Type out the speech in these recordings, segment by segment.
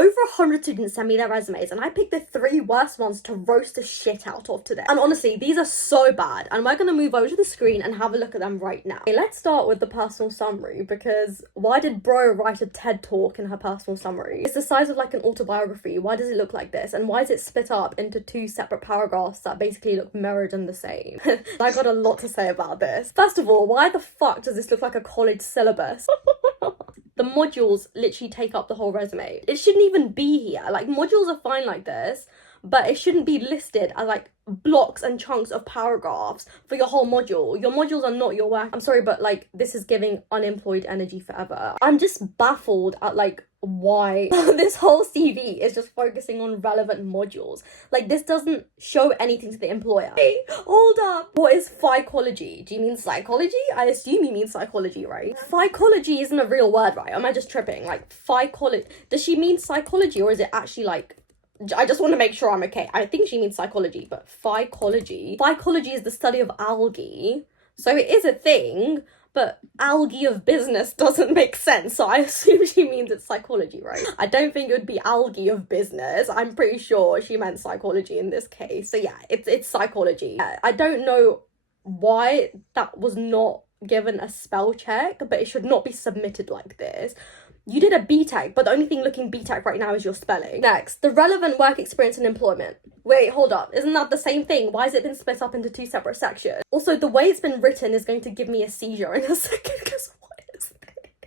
over 100 students sent me their resumes and I picked the 3 worst ones to roast the shit out of today. And honestly, these are so bad, and we're gonna move over to the screen and have a look at them right now. Okay, let's start with the personal summary, because why did bro write a TED talk in her personal summary? It's the size of like an autobiography. Why does it look like this? And why is it split up into 2 separate paragraphs that basically look mirrored and the same? I got a lot to say about this. First of all, why the fuck does this look like a college syllabus? The modules literally take up the whole resume. It shouldn't even be here. Like, modules are fine like this, but it shouldn't be listed as like blocks and chunks of paragraphs for your whole module. Your modules are not your work. I'm sorry, but like, this is giving unemployed energy forever. I'm just baffled at like why this whole CV is just focusing on relevant modules. Like, this doesn't show anything to the employer. Hey, hold up. What is psychology? Do you mean psychology? I assume you mean psychology, right? Psychology isn't a real word, right? Am I just tripping? Like, psychology. Does she mean psychology, or is it actually like, I just want to make sure I'm okay. I think she means psychology, but psychology. Psychology is the study of algae. So it is a thing, but algae of business doesn't make sense. So I assume she means it's psychology, right? I don't think it would be algae of business. I'm pretty sure she meant psychology in this case. So yeah, it's psychology. I don't know why that was not given a spell check, but it should not be submitted like this. You did a BTEC, but the only thing looking BTEC right now is your spelling. Next, the relevant work experience and employment. Wait, hold up. Isn't that the same thing? Why has it been split up into 2 separate sections? Also, the way it's been written is going to give me a seizure in a second, because what is this?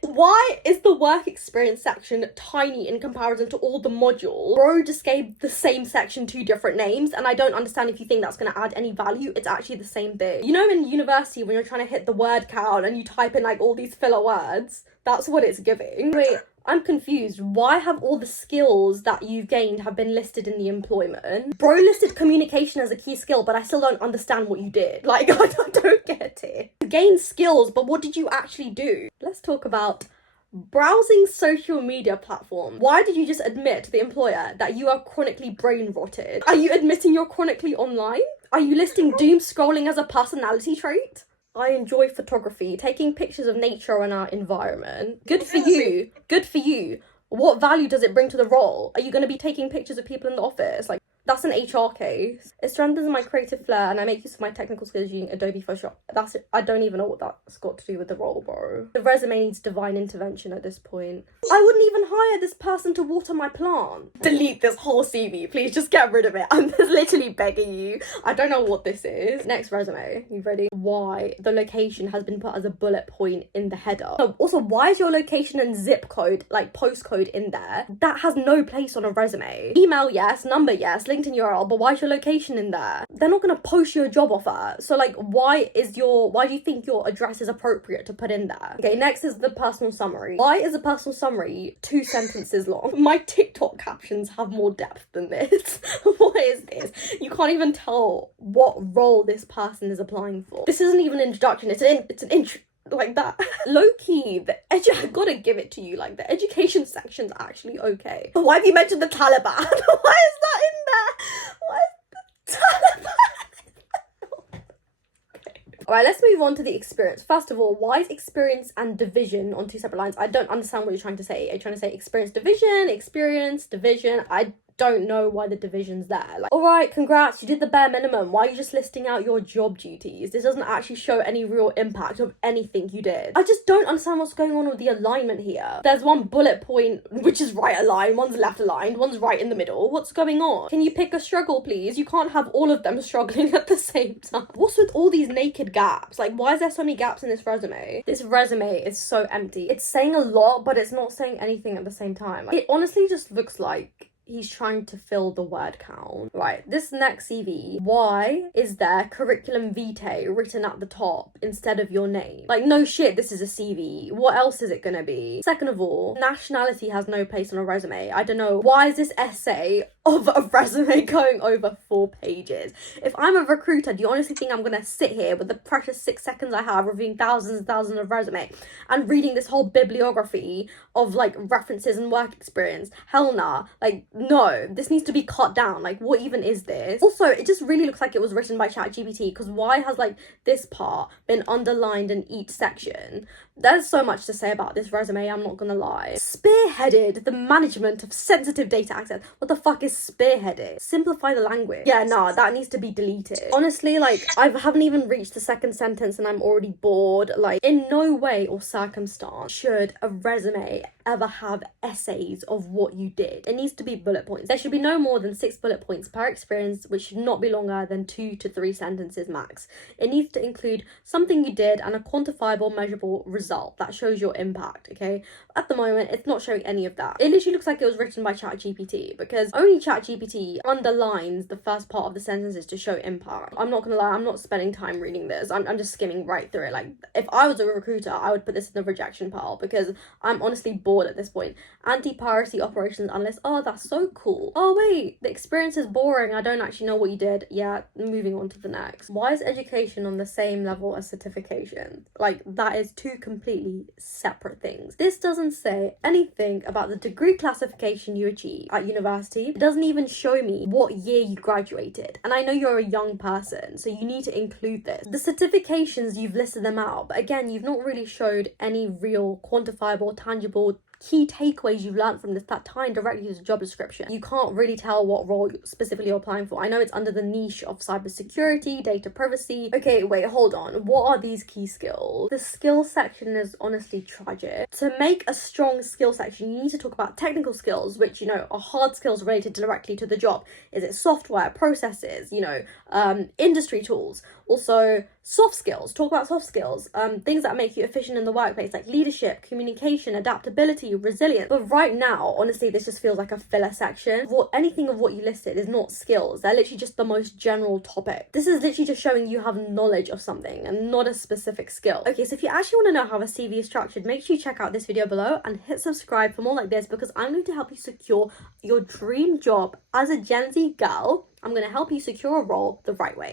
Why is the work experience section tiny in comparison to all the modules? Bro just gave the same section 2 different names, and I don't understand if you think that's going to add any value. It's actually the same thing. You know, in university when you're trying to hit the word count and you type in like all these filler words? That's what it's giving. Wait, I'm confused. Why have all the skills that you've gained have been listed in the employment? Bro listed communication as a key skill, but I still don't understand what you did. Like, I don't get it. You gained skills, but what did you actually do? Let's talk about browsing social media platform. Why did you just admit to the employer that you are chronically brain rotted? Are you admitting you're chronically online? Are you listing doom scrolling as a personality trait? I enjoy photography, taking pictures of nature and our environment. Good for you. Good for you. What value does it bring to the role? Are you going to be taking pictures of people in the office? Like, that's an HR case. It strengthens my creative flair and I make use of my technical skills using Adobe Photoshop. That's it. I don't even know what that's got to do with the role, bro. The resume needs divine intervention at this point. I wouldn't even hire this person to water my plant. Delete this whole CV, please. Just get rid of it. I'm just literally begging you. I don't know what this is. Next resume. You ready? Why the location has been put as a bullet point in the header. Also, why is your location and zip code, like postcode, in there? That has no place on a resume. Email, yes. Number, yes. LinkedIn URL, but why is your location in there? They're not gonna post you a job offer. So like, why do you think your address is appropriate to put in there? Okay, next is the personal summary. Why is a personal summary 2 sentences long? My TikTok captions have more depth than this. What is this? You can't even tell what role this person is applying for. This isn't even an introduction, it's an intro. Like that. Low-key, I gotta give it to you, like the education section's actually okay. But why have you mentioned the Taliban? Why is that in there? Why is the Taliban? Okay. Alright, let's move on to the experience. First of all, why is experience and division on 2 separate lines? I don't understand what you're trying to say. Are you trying to say experience, division? I don't know why the division's there. Like, all right, congrats, you did the bare minimum. Why are you just listing out your job duties? This doesn't actually show any real impact of anything you did. I just don't understand what's going on with the alignment here. There's one bullet point which is right aligned, one's left aligned, one's right in the middle. What's going on? Can you pick a struggle, please? You can't have all of them struggling at the same time. What's with all these naked gaps? Like, why is there so many gaps in this resume? This resume is so empty. It's saying a lot, but it's not saying anything at the same time. Like, it honestly just looks like he's trying to fill the word count. Right, this next CV, why is there curriculum vitae written at the top instead of your name? Like, no shit, this is a CV. What else is it gonna be? Second of all, nationality has no place on a resume. I don't know, why is this essay of a resume going over 4 pages. If I'm a recruiter, do you honestly think I'm gonna sit here with the precious 6 seconds I have reviewing thousands and thousands of resume and reading this whole bibliography of like references and work experience? Hell nah. Like, no, this needs to be cut down. Like, what even is this? Also, it just really looks like it was written by ChatGPT, because why has like this part been underlined in each section? There's so much to say about this resume, I'm not gonna lie. Spearheaded the management of sensitive data access. What the fuck is spearheaded? Simplify the language. Yeah, nah, that needs to be deleted. Honestly, like, I haven't even reached the second sentence and I'm already bored. Like, in no way or circumstance should a resume ever have essays of what you did. It needs to be bullet points. There should be no more than 6 bullet points per experience, which should not be longer than 2 to 3 sentences max. It needs to include something you did and a quantifiable, measurable result that shows your impact, okay? At the moment, it's not showing any of that. It literally looks like it was written by ChatGPT, because only ChatGPT underlines the first part of the sentences to show impact. I'm not gonna lie, I'm not spending time reading this. I'm just skimming right through it. Like, if I was a recruiter, I would put this in the rejection pile, because I'm honestly bored at this point. Anti-piracy operations analyst. Oh, that's so cool. Oh wait, the experience is boring. I don't actually know what you did. Yeah, moving on to the next. Why is education on the same level as certification? Like, that is 2 completely separate things. This doesn't say anything about the degree classification you achieved at university. It doesn't even show me what year you graduated. And I know you're a young person, so you need to include this. The certifications, you've listed them out, but again, you've not really showed any real quantifiable, tangible key takeaways you've learned from this that tie directly to the job description. You can't really tell what role specifically you're applying for. I know it's under the niche of cybersecurity, data privacy. Okay, wait, hold on. What are these key skills? The skill section is honestly tragic. To make a strong skill section, you need to talk about technical skills, which, you know, are hard skills related directly to the job. Is it software, processes, you know, industry tools? Also, soft skills. Talk about soft skills. Things that make you efficient in the workplace, like leadership, communication, adaptability, resilience. But right now, honestly, this just feels like a filler section. Anything of what you listed is not skills. They're literally just the most general topic. This is literally just showing you have knowledge of something and not a specific skill. Okay, so if you actually want to know how a CV is structured, make sure you check out this video below and hit subscribe for more like this, because I'm going to help you secure your dream job as a Gen Z girl. I'm going to help you secure a role the right way.